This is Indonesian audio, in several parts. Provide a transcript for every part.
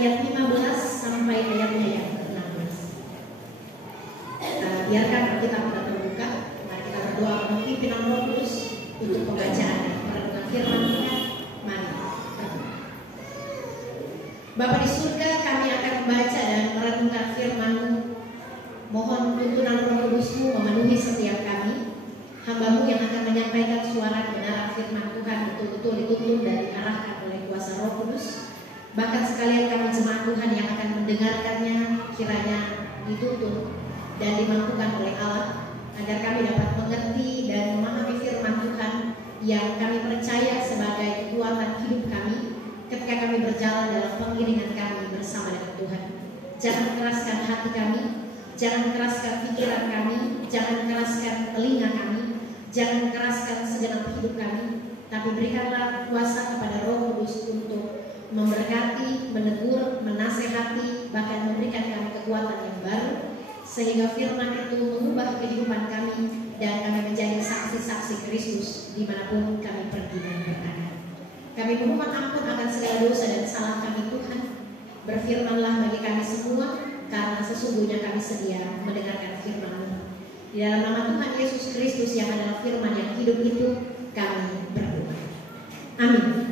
ayat 15 sampai ayatnya yang ke-16. Biarkan kita terbuka. Mari kita berdoa memohon pimpinan Roh Kudus untuk pembacaan dan perenungan firman Tuhan. Mari berdoa. Bapa di surga, kami akan membaca dan merenungkan firman-Mu. Mohon tuntunan Roh Kudus-Mu memenuhi setiap kami. Hamba-Mu yang akan menyampaikan suara kebenaran firman Tuhan betul-betul dituntun dan diarahkan oleh kuasa Roh Kudus. Bahkan sekalian kami jemaat Tuhan yang akan mendengarkannya kiranya dituntun dan dimampukan oleh Allah, agar kami dapat mengerti dan memahami firman Tuhan yang kami percaya sebagai kekuatan hidup kami ketika kami berjalan dalam pengiringan kami bersama dengan Tuhan. Jangan keraskan hati kami, jangan keraskan pikiran kami, jangan keraskan telinga kami, jangan keraskan segenap hidup kami, tapi berikanlah kuasa kepada Roh Kudus untuk memberkati, menegur, menasehati, bahkan memberikan kami kekuatan yang baru, sehingga firman itu mengubah kehidupan kami dan kami menjadi saksi-saksi Kristus dimanapun kami pergi dan berada. Kami memohon ampun akan segala dosa dan salah kami Tuhan. Berfirmanlah bagi kami semua, karena sesungguhnya kami sedia mendengarkan firman-Mu. Di dalam nama Tuhan Yesus Kristus yang adalah firman yang hidup itu, kami berdoa. Amin.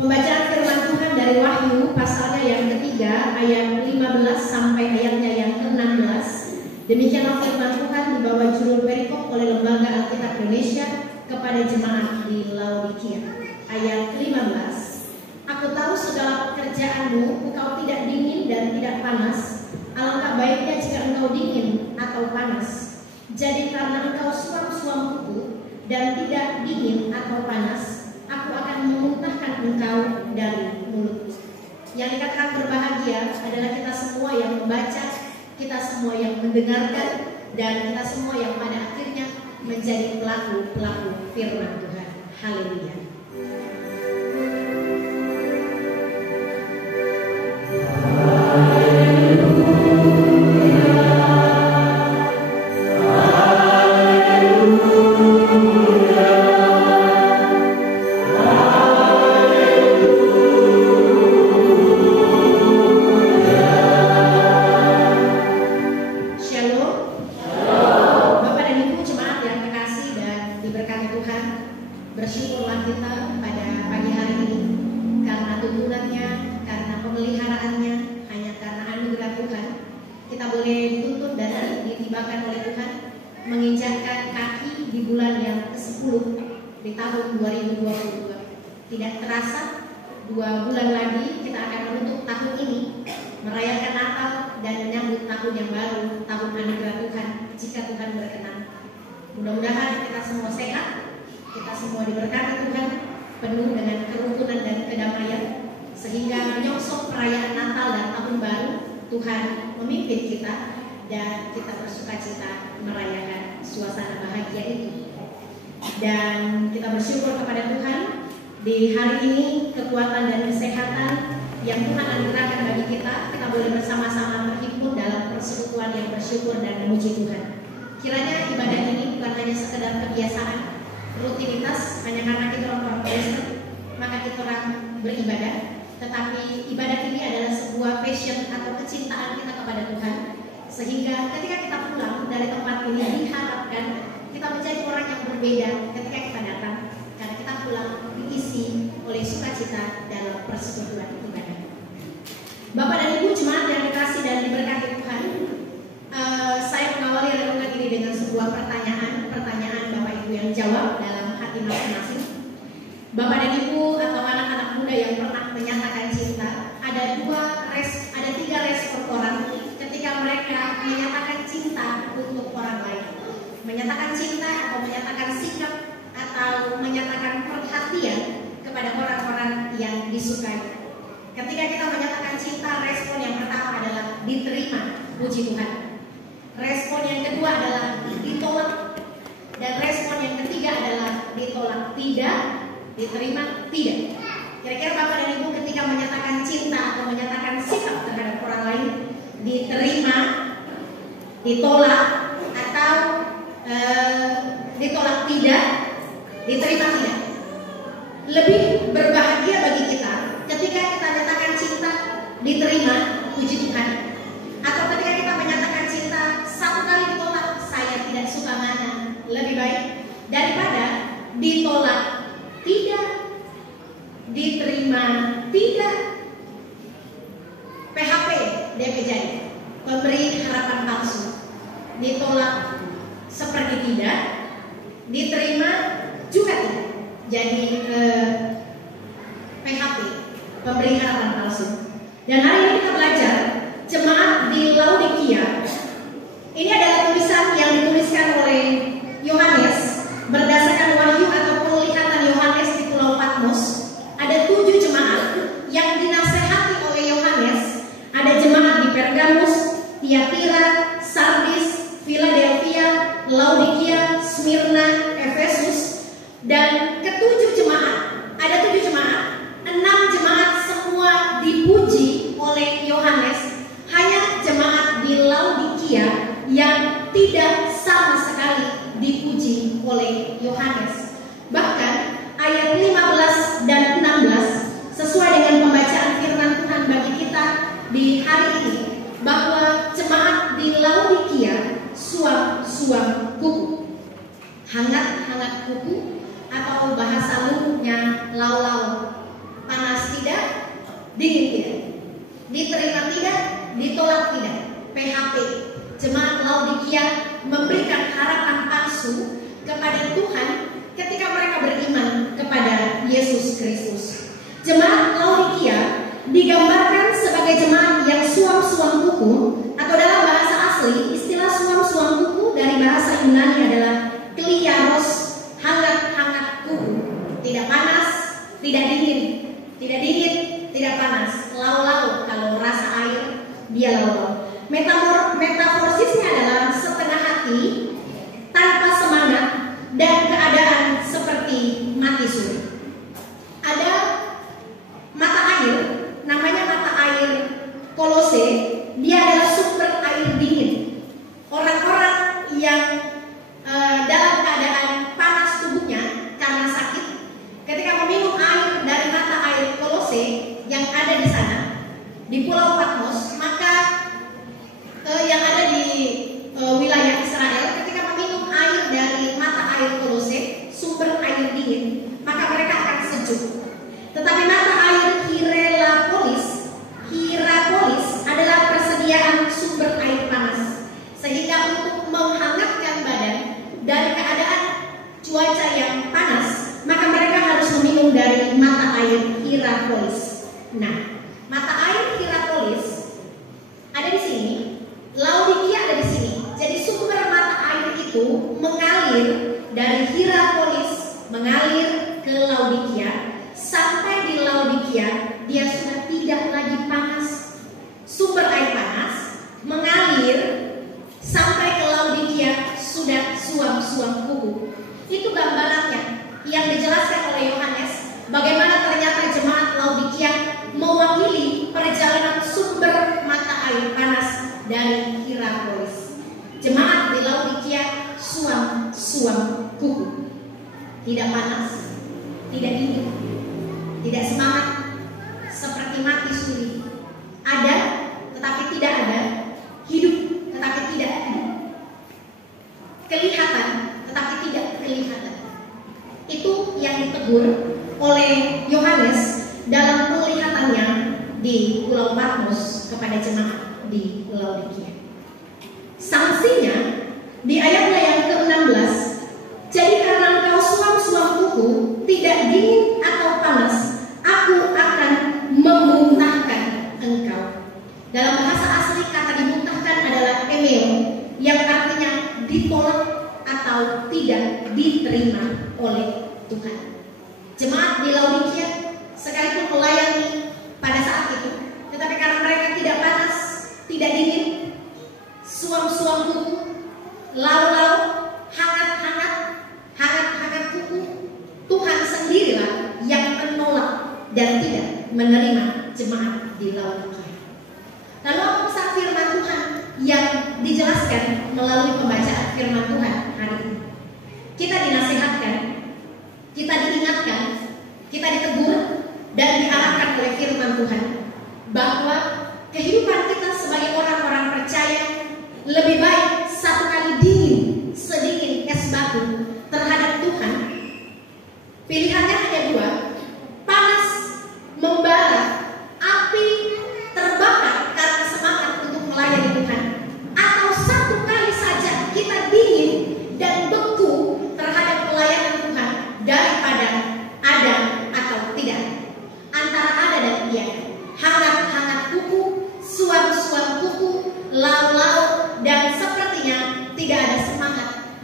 Pembacaan firman Tuhan dari Wahyu pasalnya yang ketiga ayat 15 sampai ayatnya yang ke-16. Demikianlah firman Tuhan di bawah judul perikop oleh Lembaga Alkitab Indonesia kepada jemaat di Laodikia. Ayat 15. Aku tahu segala pekerjaanmu, engkau tidak dingin dan tidak panas. Alangkah baiknya jika engkau dingin atau panas. Jadi karena engkau suam-suam kuku dan tidak dingin atau panas, aku akan memuntahkan engkau dari mulut. Yang dikatakan berbahagia adalah kita semua yang membaca, kita semua yang mendengarkan, dan kita semua yang pada akhirnya menjadi pelaku-pelaku firman Tuhan. Haleluya. Bersyukurlah kita pada pagi hari ini karena tuntunannya, karena pemeliharaannya, hanya karena anugerah Tuhan kita boleh dituntun dan ditibakan oleh Tuhan menginjakkan kaki di bulan yang ke-10 di tahun 2022. Tidak terasa 2 bulan lagi kita akan menutup tahun ini, merayakan Natal dan menyambut tahun yang baru, tahun anugerah Tuhan jika Tuhan berkenan. Mudah-mudahan kita semua sehat, kita semua diberkati Tuhan, penuh dengan kerukunan dan kedamaian, sehingga menyongsong perayaan Natal dan Tahun Baru, Tuhan memimpin kita dan kita bersukacita merayakan suasana bahagia itu. Dan kita bersyukur kepada Tuhan di hari ini kekuatan dan kesehatan yang Tuhan anugerahkan bagi kita boleh bersama-sama berhimpun dalam persekutuan yang bersyukur dan memuji Tuhan. Kiranya ibadah ini bukan hanya sekedar kebiasaan, rutinitas, hanya karena kita orang Kristen maka kita orang beribadah, tetapi ibadah ini adalah sebuah passion atau kecintaan kita kepada Tuhan, sehingga ketika kita pulang dari tempat ini diharapkan kita menjadi orang yang berbeda ketika kita datang, karena kita pulang diisi oleh sukacita dalam persekutuan ibadah. Bapak dan Ibu jemaat yang dikasih dan diberkati Tuhan, saya mengawali renungan ini dengan sebuah pertanyaan Bapak Ibu yang jawab dalam hati masing-masing. Bapak dan Ibu atau anak-anak muda yang pernah menyatakan cinta, ada tiga respon orang ketika mereka menyatakan cinta untuk orang lain. Menyatakan cinta atau menyatakan sikap atau menyatakan perhatian kepada orang-orang yang disukai. Ketika kita menyatakan cinta, respon yang pertama adalah diterima, puji Tuhan. Respon yang kedua adalah ditolak. Dan respon yang ketiga adalah ditolak, tidak, diterima, tidak. Kira-kira Bapak dan Ibu ketika menyatakan cinta atau menyatakan sikap terhadap orang lain, diterima, ditolak, atau ditolak tidak, diterima tidak. Lebih berbahagia bagi kita ketika kita nyatakan cinta diterima, puji Tuhan. Atau ketika kita menyatakan cinta, satu kali ditolak, saya tidak suka mana, lebih baik daripada ditolak tidak, diterima tidak. PHP DP jadi pemberi harapan palsu, ditolak seperti tidak, diterima juga tidak. Jadi PHP pemberi harapan palsu. Dan hari ini kita belajar jemaat di Laodikia. Ini adalah tulisan yang dituliskan oleh Yohanes berdasarkan wahyu atau penglihatan Yohanes di Pulau Patmos. Ada 7 jemaat yang dinasehati oleh Yohanes. Ada jemaat di Pergamus, Tiatira, Sardis, Philadelphia, Laodikia, Smyrna, Efesus. Dan ketujuh jemaat, ada 7 jemaat, 6 jemaat semua dipuji oleh Yohanes. Hanya jemaat di Laodikia yang tidak sama sekali dipuji oleh Yohanes. Bahkan ayat 15 dan 16 sesuai dengan pembacaan firman Tuhan bagi kita di hari ini, bahwa jemaat di Laodikia suam-suam kuku, hangat-hangat kuku, atau bahasa lumutnya lau-lau, panas tidak, dingin tidak, diterima tidak, ditolak tidak. PHP jemaat Laodikia memberikan harapan palsu kepada Tuhan ketika mereka beriman kepada Yesus Kristus. Jemaat Laodikia digambarkan sebagai jemaat yang suam-suam kuku, atau dalam bahasa asli istilah suam-suam kuku dari bahasa Yunani adalah kliaros, hangat-hangat kuku, tidak panas, tidak dingin, tidak panas, lau-lau. Kalau rasa air dia lau-lau. Metaforsisnya adalah setengah hati, tanpa semangat, dan keadaan seperti mati suri. Ada mata air, namanya mata air Kolose. Dia adalah sumber air dingin. Orang-orang yang dalam keadaan panas tubuhnya karena sakit, ketika meminum air dari mata air Kolose yang ada di sana di Pulau Patmos, maka yang ada di wilayah Israel, ketika meminum air dari mata air Kolose, sumber air dingin, maka mereka akan sejuk. Tetapi mata air Hierapolis adalah persediaan sumber air panas, sehingga untuk menghangatkan badan dari keadaan cuaca yang panas, maka mereka harus meminum dari mata air Hierapolis. Nah, mata air Hierapolis ada di sini, Laodikia ada di sini. Jadi sumber mata air itu mengalir dari Hierapolis, mengalir ke Laodikia. Sampai di Laodikia dia sudah tidak lagi panas. Sumber air panas mengalir sampai ke Laodikia sudah suam-suam kuku. Itu gambarannya yang dijelaskan oleh Yohanes, bagaimana ternyata jemaat Laodikia mewakili perjalanan sumber mata air panas dari Hierapolis. Jemaat di Laodikia suam-suam kuku, tidak panas, tidak dingin, tidak semangat, seperti mati suri. Ada tetapi tidak ada, hidup tetapi tidak hidup, kelihatan tetapi tidak kelihatan. Itu yang ditegur oleh Yohanes dalam penglihatannya di Pulau Patmos kepada jemaat di Laodikia. Sanksinya di ayatnya yang ke-16, jadi karena engkau suam-suam kuku, tidak dingin atau panas, aku akan memuntahkan engkau. Dalam bahasa asli kata dimuntahkan adalah emeo, yang artinya ditolak atau tidak diterima oleh Tuhan. Jemaat di Laodikia sekalipun melayani pada saat itu, tetapi karena mereka tidak panas, tidak dingin, suam-suam kuku, lau-lau, hangat-hangat kuku, Tuhan sendirilah yang menolak dan tidak menerima jemaat di Laodikia. Lalu apa pesan firman Tuhan yang dijelaskan melalui pembacaan firman Tuhan hari ini? Kita dinasihatkan, kita diingatkan, kita ditegur dan diarahkan oleh firman Tuhan bahwa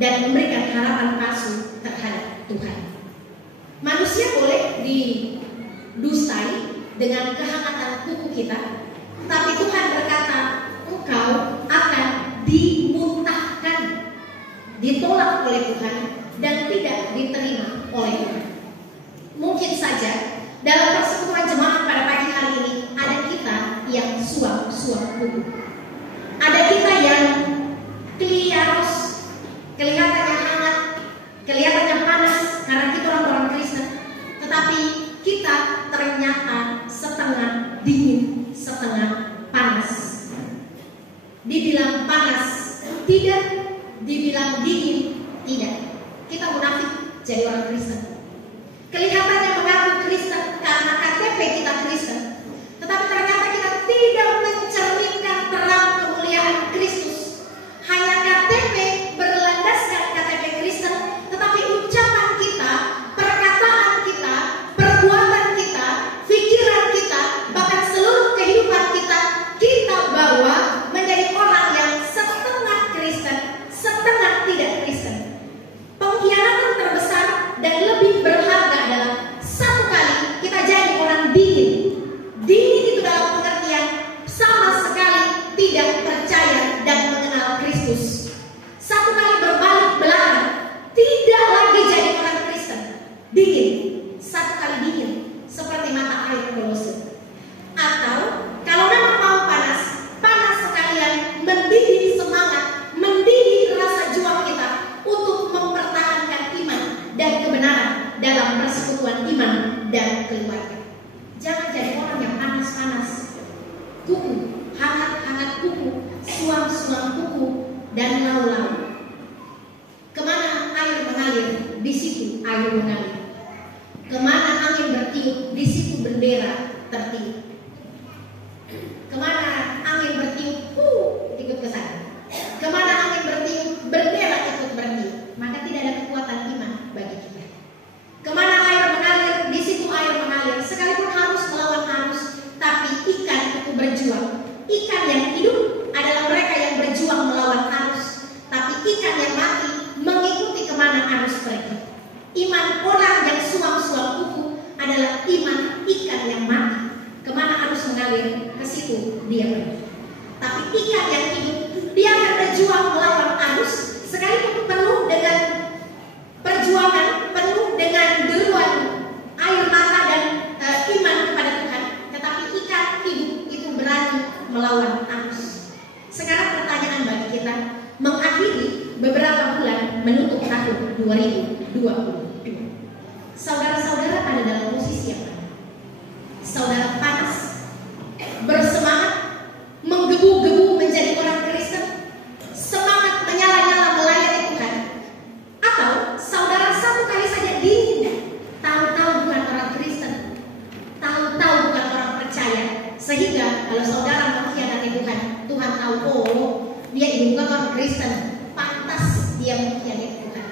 dan memberikan harapan palsu terhadap Tuhan. Manusia boleh didustai dengan kehangatan kuku kita, tapi Tuhan berkata, engkau akan dimuntahkan, ditolak oleh Tuhan dan tidak diterima oleh Tuhan. Mungkin saja dalam persekutuan jemaat pada pagi hari ini ada kita yang suam-suam kuku, ada kita yang kliaros, kelihatannya hangat, kelihatannya panas karena kita orang-orang Kristen, tetapi kita ternyata setengah dingin, setengah panas. Dibilang panas tidak, dibilang dingin tidak. Kita munafik jadi orang Kristen. Kelihatannya mengaku Kristen karena KTP kita Kristen, tetapi ternyata kita tidak mencerminkan terang kemuliaan Kristus. Hanya KTP berlandaskan KTP Kristen, tetapi ucapan kita, perkataan kita, perbuatan kita, pikiran kita, bahkan seluruh kehidupan kita, kita bawa menjadi orang yang setengah Kristen, setengah tidak Kristen. Pengkhianatan terbesar dan lebih berharga adalah satu kali kita jadi orang dingin. Dingin itu dalam pengertian sama sekali tidak percaya dan mengenal Kristus. Satu kali berbalik belakang, tidak lagi jadi orang Kristen. Dingin, satu kali dingin, seperti mata air Kolose. Atau kalau memang mau panas, panas sekalian, mendidih semangat, mendidih rasa juang kita untuk mempertahankan iman dan kebenaran dalam persekutuan iman dan keluarga. Jangan jadi orang yang panas-panas, kuku, hangat-hangat kuku, suam-suam kuku, dan lau-lau. Kemana air mengalir, di situ air mengalir. Kemana angin bertiup, di situ bendera tertiup. Kemana angin bertiup, ikut ke sana. Kemana angin bertiup, bendera ikut bertiup. Maka tidak ada kekuatan iman bagi kita. Kemana air mengalir, di situ air mengalir. Sekalipun harus melawan arus, tapi ikan itu berjuang. Ikan yang hidup adalah mereka yang berjuang melawan arus, tapi ikan yang mati mengikuti kemana arus pergi. Iman orang yang suam-suam kuku adalah iman ikan yang mati. Kemana arus mengalir, ke situ dia pergi. Tapi ikan yang hidup, dia akan berjuang melawan arus, sekalipun penuh dengan perjuangan, penuh dengan deruan air mata dan iman kepada Tuhan. Tetapi ikan hidup itu berani melawan arus. Sekarang pertanyaan bagi kita, mengakhiri beberapa bulan menutup tahun 2022. Saudara-saudara ada dalam posisi yang mana? Saudara panas, bersemangat, menggebu-gebu menjadi orang Kristen, semangat menyala-nyala melayani Tuhan, atau saudara satu kali saja dingin, tahu-tahu bukan orang Kristen, tahu-tahu bukan orang percaya, sehingga kalau saudara mengkhianati Tuhan, Tuhan tahu, oh dia ini bukan orang Kristen, pantas dia mengkhianati Tuhan.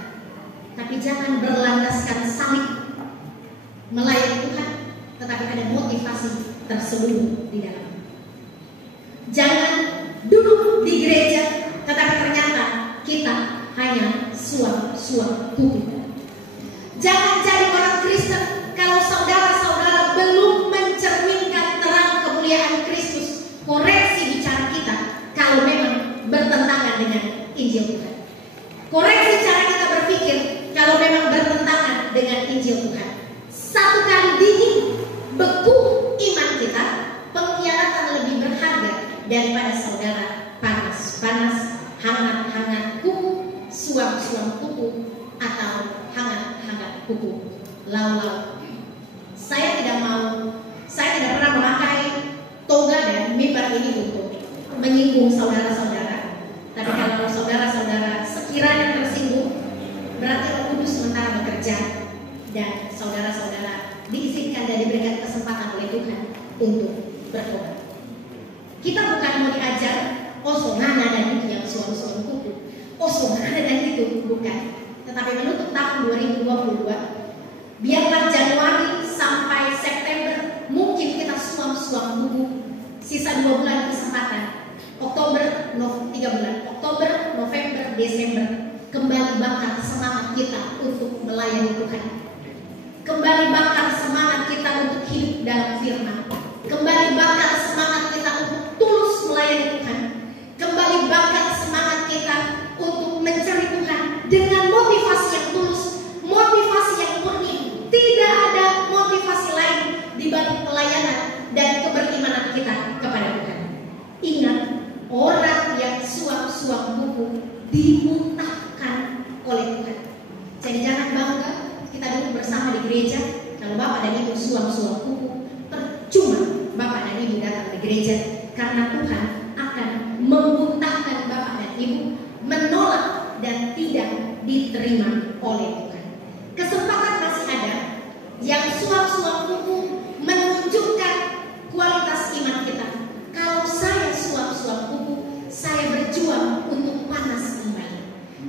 Tapi jangan berlandaskan salib melayani Tuhan, tetapi ada motivasi terselubung di dalam. Jangan duduk di gereja, tetapi ternyata kita hanya suam-suam kuku. Jangan jadi orang Kristen kalau saudara-saudara belum mencerminkan terang kemuliaan Kristus. Koreksi bicara kita kalau memang bertentangan dengan Injil Tuhan. Koreksi cara kita berpikir kalau memang bertentangan dengan Injil Tuhan. Satu kali dingin, beku iman kita, pengkhianatan lebih berharga daripada saudara panas-panas, hangat-hangat kuku, suam-suam kuku, atau hangat-hangat kuku, lau-lau. Saya tidak pernah memakai toga dan mimbar ini untuk menyinggung saudara-saudara. Tapi kalau saudara-saudara sekiranya tersinggung, berarti Roh Kudus sementara bekerja dan saudara-saudara diizinkan dan diberikan kesempatan oleh Tuhan untuk bertobat. Kita bukan mau diajar, oh songana dan itu yang suam-suam kuku, oh songana dan itu, bukan. Tetapi menutup tahun 2022, biarlah Januari sampai September mungkin kita suam-suam kuku. Sisa 2 bulan kesempatan, Oktober, 3 bulan, Oktober, November, Desember. kembali bakar semangat kita untuk melayani Tuhan. Kembali bakar semangat kita untuk hidup dalam firman. Kembali bakar semangat kita untuk tulus melayani Tuhan. Kembali bakar semangat kita untuk mencari Tuhan dengan motivasi yang tulus, motivasi yang murni. Tidak ada motivasi lain di balik pelayanan dan keberimanan kita kepada Tuhan. Ingat, orang yang suap-suap buku dimuntahkan oleh Tuhan. Jadi jangan bangga kita duduk bersama di gereja, kalau Bapak dan Ibu suap-suap buku, percuma Bapak dan Ibu datang di gereja, karena Tuhan akan memuntahkan Bapak dan Ibu, menolak dan tidak diterima oleh Tuhan. Kesempatan masih ada. Yang suap-suap buku menunjukkan kualitas iman kita. Kalau saya suap-suap buku, saya berjuang untuk panas kembali.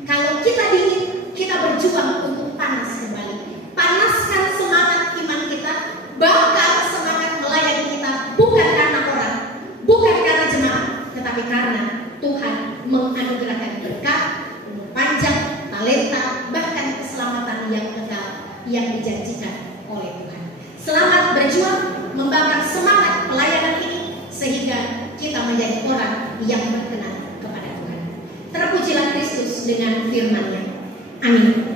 Kalau kita dingin, kita berjuang untuk panas kembali. Panaskan semangat iman kita, bakar semangat melayani kita, bukan karena orang, bukan karena jemaat, tetapi karena Tuhan menganugerahkan berkat, umur panjang, talenta, bahkan keselamatan yang kekal yang dijanjikan oleh Tuhan. Selamat berjuang, membakar semangat pelayanan ini sehingga kita menjadi orang yang berkenan kepada Tuhan. Terpujilah Kristus dengan firman-Nya. Amin.